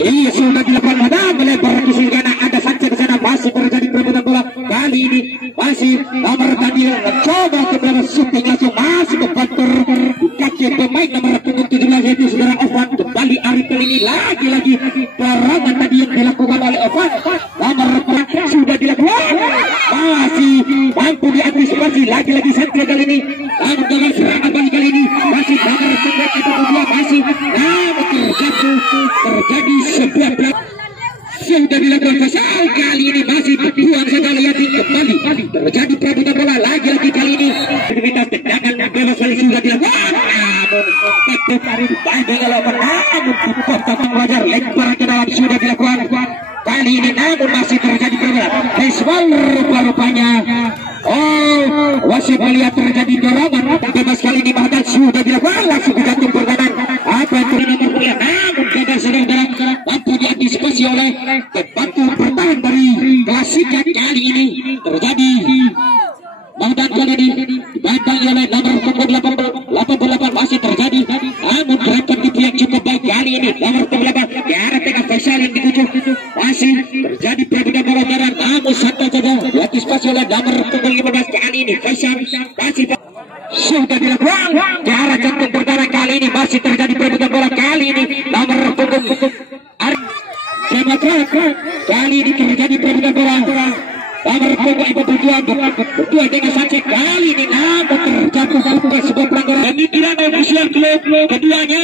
Iya, sudah dilakukan madam melebar ke Silgana. Ada saja di sana masih terjadi perebutan bola. Kali ini masih nomor tadi mencoba untuk melakukan shooting langsung masih ke kontur kaki pemain nomor punggung 17 yaitu saudara Ovan. Kembali Arif kali ini lagi-lagi serangan tadi yang dilakukan oleh Ovan. Nomor 4 sudah dilakukan. Masih mampu diantisipasi lagi-lagi Satria kali ini. Namun dengan serangan balik kali ini masih nomor punggung 22 masih namun terjadi sebuah sudah dilakukan pasal kali ini masih berjuang saja Liati kembali terjadi perebutan bola lagi-lagi kali ini aktivitas tendangan bebas kali sudah dilakukan namun tetap dari panjang lawan namun potong wajar lempar ke dalam sudah dilakukan kali ini namun masih terjadi perebutan baseball rupa-rupanya wasit melihat terjadi dorongan bebas kali ini bahkan sudah dilakukan langsung digantung pertahanan apa yang nomor kuliah namun gagal sedang mampu diantisipasi oleh pembantu bertahan dari Klasika kali ini terjadi Mahdan kali ini dibantai oleh nomor 88 masih terjadi namun gerakan itu yang cukup baik kali ini nomor 88 di arah tengah Faisal yang dituju masih terjadi perebutan bola merah namun santai saja diantisipasi oleh nomor 15 kali ini Faisal masih sudah dilakukan di arah jantung pertahanan kali ini masih terjadi perebutan bola kali ini nomor punggung Demokrat kali ini terjadi perebutan bola nomor punggung berdua dengan Sanchez kali ini namun terjatuh ke sebuah pelanggaran dan ditilang ofisial klub keduanya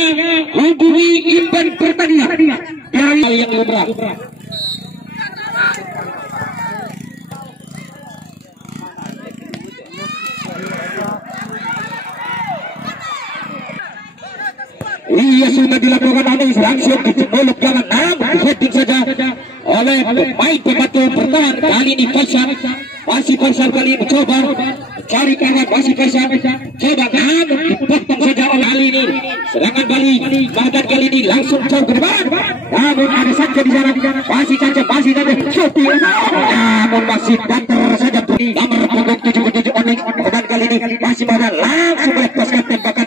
hubungi imban pertandingan dari hal yang lumrah. Iya sudah dilakukan analisis langsung ke mulut kanan namun disetting saja oleh pemain pembantu bertahan kali ini Faisal masih Faisal kali ini mencoba mencari kawan masih Faisal coba namun dipotong saja oleh kali ini serangan balik Mahdan kali ini langsung jauh ke depan namun ada saja di sana masih saja shooting namun masih banter saja nomor punggung 77 Onyx Mahdan kali ini masih Mahdan langsung melepaskan tembakan.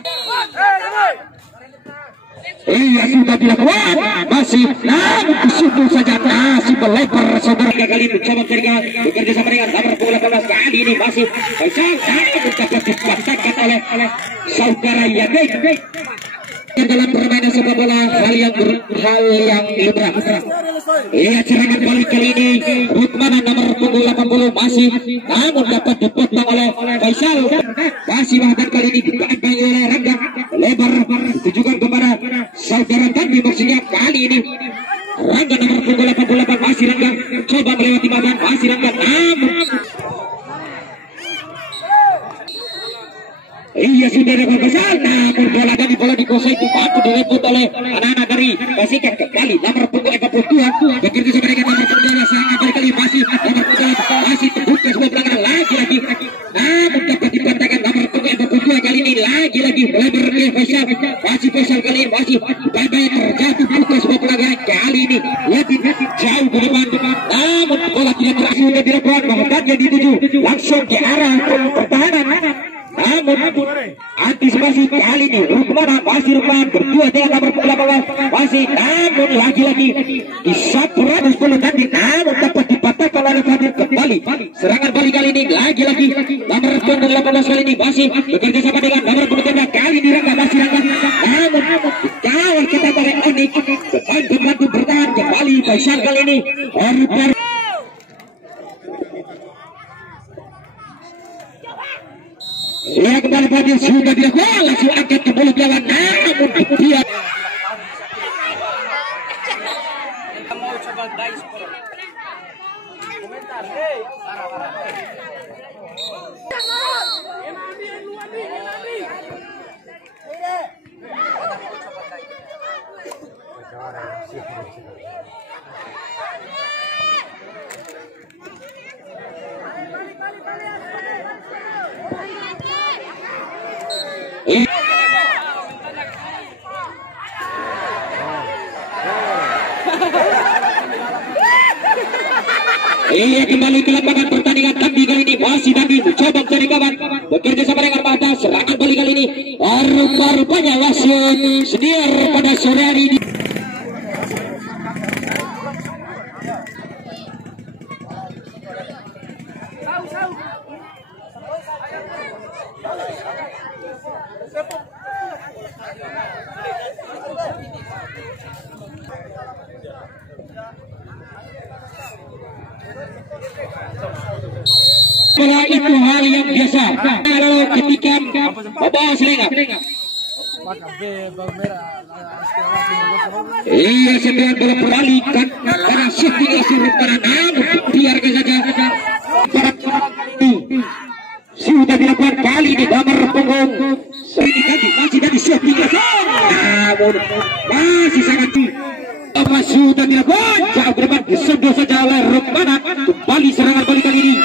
Iya sudah dilakukan masih namun kesubuh saja masih melebar saudara kali mencoba bekerja sama dengan nomor 18 kali ini masih Faisal namun dapat dipatahkan oleh saudara Yanik dalam permainan sepak bola hal yang lumrah. Iya serangan balik kali ini Rukmana nomor punggung 80 masih namun dapat dipotong oleh Faisal masih Mahdan kali ini dibantai oleh Rangga lebar ditujukan kepada saudara Tandi maksudnya kali ini Rangga nomor punggung 88 masih Rangga coba melewati Mahdan masih Rangga namun iya sudah ada pasal namun bola dikuasai mampu direbut oleh anak-anak dari Pasikan kembali nomor punggung 42 begitu sama dengan nomor 12 sangat kali masih nomor 12 masih terbuka sebuah pelanggaran lagi namun dapat dipatahkan nomor punggung 42 kali ini lagi melebar ke Faisal masih Faisal kali ini masih babai terjatuh buka sebuah pelanggaran kali ini lebih jauh ke depan namun bola tidak berhasil sudah dilakukan Mahdan yang dituju langsung ke arah pertahanan namun antisipasi kali ini Rukmana masih Rukman berdua dengan nomor 18 masih namun lagi-lagi di 110 tadi namun dapat dipatahkan oleh Fadil kembali serangan balik kali ini lagi-lagi nomor 18 kali ini masih bekerja sama dengan nomor 23 kali ini Rangga masih Rangga namun dikawal kita oleh Onik pemain pembantu bertahan kembali Faisal kali ini ya kembali Fadil sudah dilakukan langsung angkat ke mulut lawan namun dia mau coba dice komentar Iya kembali ke lapangan pertandingan Tandi kali ini masih Dandi mencoba mencari kawan, bekerja sama dengan mata. Serangan balik kali ini rupa-rupanya wasit senior pada sore hari ini. Bola itu hal yang biasa. Kalau ketika bawa selingan, iya sedang bola berbalikan karena shooting suruh pada namun biarkan saja. Sudah dilakukan kali di gambar punggung. Ini tadi masih dari shooting namun masih sangat apa sudah dilakukan jauh ke depan disedot saja oleh Rukmana. Kembali serangan balik kali ini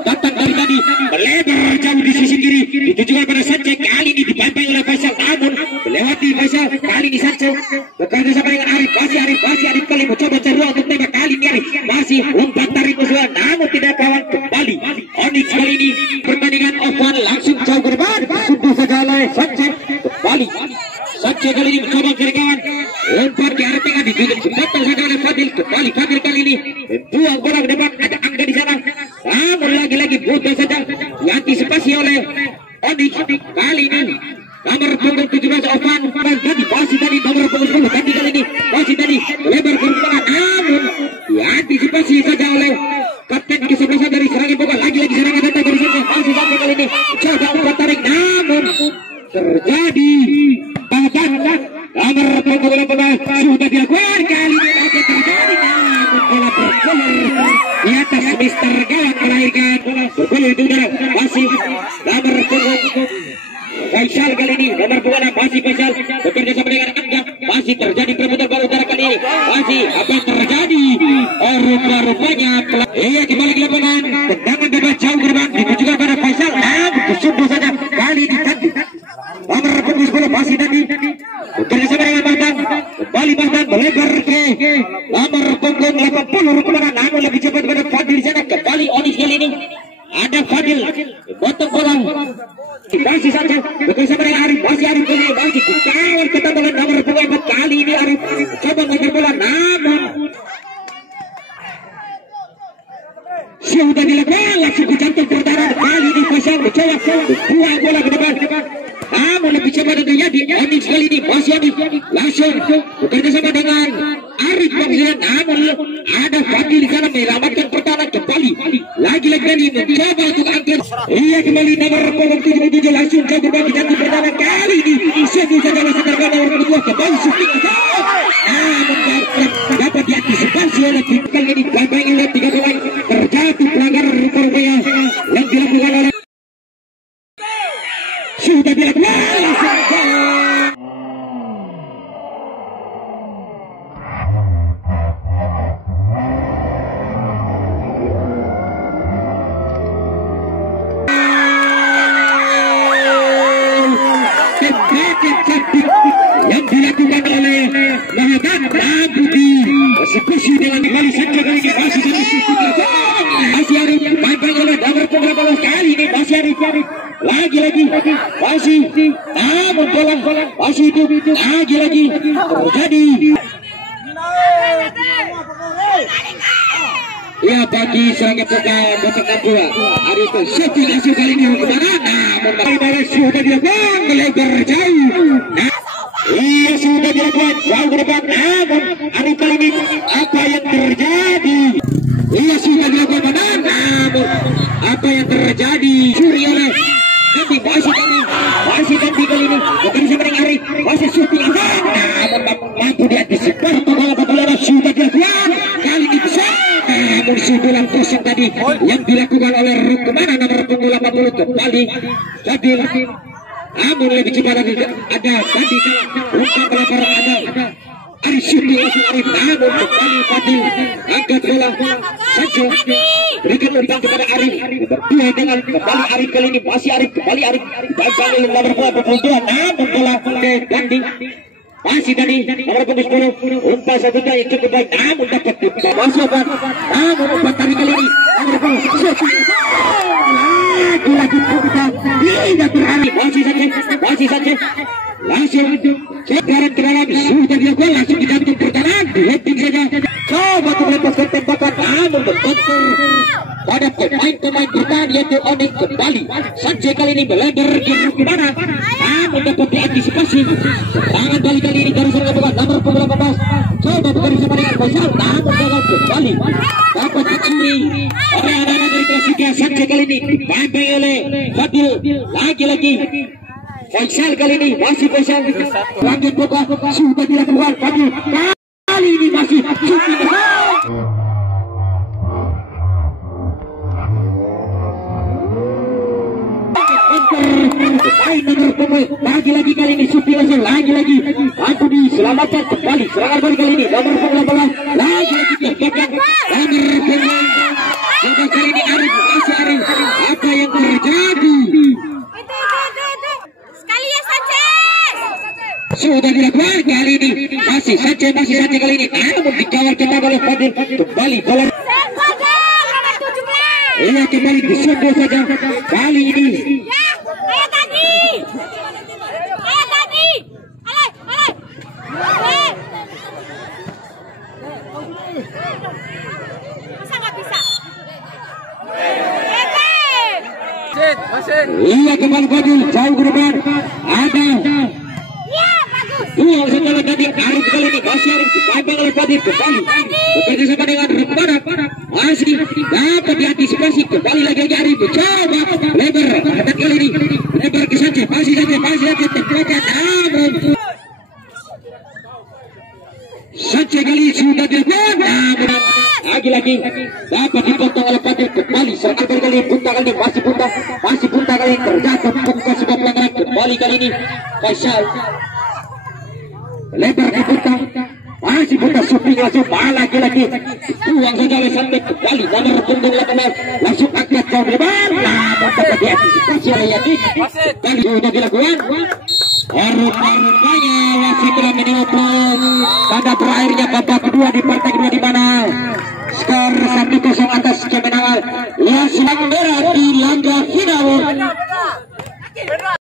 datang dari tadi melebar jauh di sisi kiri ditujukan pada Sanchez. Kali ini dibantai oleh Faisal namun melewati Faisal. Kali ini Sanchez bekerja sama dengan Arif. Arif kali mencoba cari ruang untuk tembak. Kali ini Arif masih umpan tarik musuh namun tidak kawan. Kembali Onyx kali ini pertandingan open langsung jauh ke depan disedot saja oleh Sanchez. Kembali Sanchez kali ini mencoba cari kawan, umpan ke arah tengah ditutup sepotong saja oleh Fadil. Kembali Fadil kali ini membuang bola ke depan. Ada Angga di sana namun lagi-lagi bodoh saja diantisipasi oleh Onyx. Kali ini nomor punggung 17 Ovan tadi masih tadi nomor punggung 10 tadi kali ini masih tadi lebar ke depan namun diantisipasi saja oleh kapten ke-11 dari serangan bola. Lagi-lagi serangan datang dari sana masih sampai kali ini coba umpan tarik namun terjadi badan nomor punggung 18 sudah dilakukan. Kali ini akan terjadi namun bola bergulir di atas Mister Gawang melahirkan bola bergulir di udara. Masih nomor punggung Faisal kali ini nomor 26 masih Faisal bekerja sama dengan Angga. Masih terjadi perebutan bola udara kali ini. Masih apa yang terjadi? Rupa-rupanya iya kembali ke lapangan. Tendangan bebas jauh ke depan ditujukan pada Faisal namun tersundul saja. Kali ini nomor punggung 10 masih tadi bekerja sama dengan Bahdan. Kembali Bahdan melebar ke nomor punggung 80 Rukmana namun lebih cepat pada Fadil di sana. Kembali Onyx kali ini ada Fadil potong bola masih saja bekerja sama dengan Arif. Masih Arif kali ini masih dikawal ketat oleh nomor punggung 4. Kali ini Arif coba mengejar bola namun sudah dilakukan langsung dicantum pertahanan. Kali ini Faisal mencoba buang bola ke depan namun lebih cepat dan terjadi. Onyx kali ini masih Onyx langsung bekerja sama dengan Arif namun ada Fadil di sana menyelamatkan pertahanan. Kembali lagi-lagi kali mencoba untuk angkat. Iya kembali nomor punggung 77 langsung ke depan dicantum pertahanan. Kali ini sudah saja masih terkena nomor 2 kembali shooting namun dapat diantisipasi oleh tim. Kali ini gampang oleh 3 pemain. Terjadi pelanggaran rupa-rupanya yang dilakukan oleh sudah dilakukan. Yang dilakukan oleh Mahadan Abudi eksekusi dengan kembali Sanchez kali ini masih satu shooting masih Arif dipanggil oleh nomor punggung 18. Kali ini masih Arif lagi-lagi masih namun bola masih itu lagi-lagi terjadi. Ya bagi serangan botak Napua ada itu shooting hasil kali ini kemana namun bola sudah dilakukan melebar jauh. Iya sudah dilakukan jauh ke depan namun Arif kali ini apa yang terjadi? Iya sudah dilakukan namun apa yang terjadi? Curi oleh Nanti masih kali ini bukan sama dengan Arif masih shooting namun mampu diantisipasi bola sudah dilakukan. Kali ini bisa namun sundulan kosong tadi yang dilakukan oleh Rukmana nomor punggung 80 kembali Fadil. Namun lebih cepat lagi ada tadi umpan pelapor ada Arif shooting langsung Arif namun kembali Fadil angkat bola Sanchez berikan umpan kepada Arif berdua dengan kembali Arif kali ini masih Arif kembali Arif dibangun oleh nomor 22 namun bola ke Gandhi masih tadi nomor punggung 10 umpan satunya yang cukup baik namun dapat masuk umpan namun umpan tadi kali ini nomor punggung 10 lagi umpan tidak berani masih saja langsung sekarang ke dalam sudah dilakukan langsung digantung pertahanan heading saja coba untuk melepaskan tembakan namun berbentur pada pemain bertahan yaitu Onyx kembali saja kali ini melebar ke mana namun dapat diantisipasi serangan kali ini dari serangan bukan nomor punggung 18 coba bekerja sama dengan Faisal namun gagal kembali dapat dicuri oleh anak-anak dari Persija saja kali ini dipampang oleh Fadil lagi-lagi Faisal kali ini masih Faisal lanjut bola sudah dilakukan Fadil kali ini masih nomor pemain lagi-lagi kali ini Sufi langsung lagi-lagi mampu diselamatkan kembali serangan balik kali ini nomor punggung 18 lagi-lagi belakang nomor punggung coba kali ini Arif masih Arif apa yang terjadi sudah dilakukan kali ini masih saja kali ini namun dikawal kembali oleh Fadil kembali bola iya kembali disundul saja kali ini iya kembali Fadil jauh ke depan ada dua setelah tadi Arif kali ini masih Arif dipampang oleh Fadil kembali bekerja sama dengan Rempana masih dapat diantisipasi kembali lagi Arif coba lebar akan kali ini lebar ke saja masih saja terpelekat namun saja kali sudah dilakukan namun lagi-lagi dapat dipotong oleh Fadil kembali serangan kali ini bunta kali ini masih bunta kali ini terjatuh bukan sebuah pelanggaran kembali kali ini Faisal lebar ke bunta masih bunta Sufi langsung lagi-lagi buang saja oleh Sambil kembali nomor punggung 18 langsung angkat jauh lebar namun dapat diantisipasi oleh Yakin kali sudah dilakukan rupanya wasit telah meniupkan pada berakhirnya babak kedua di partai kedua di mana skor 1-0 atas kemenangan Lias Langdera di laga final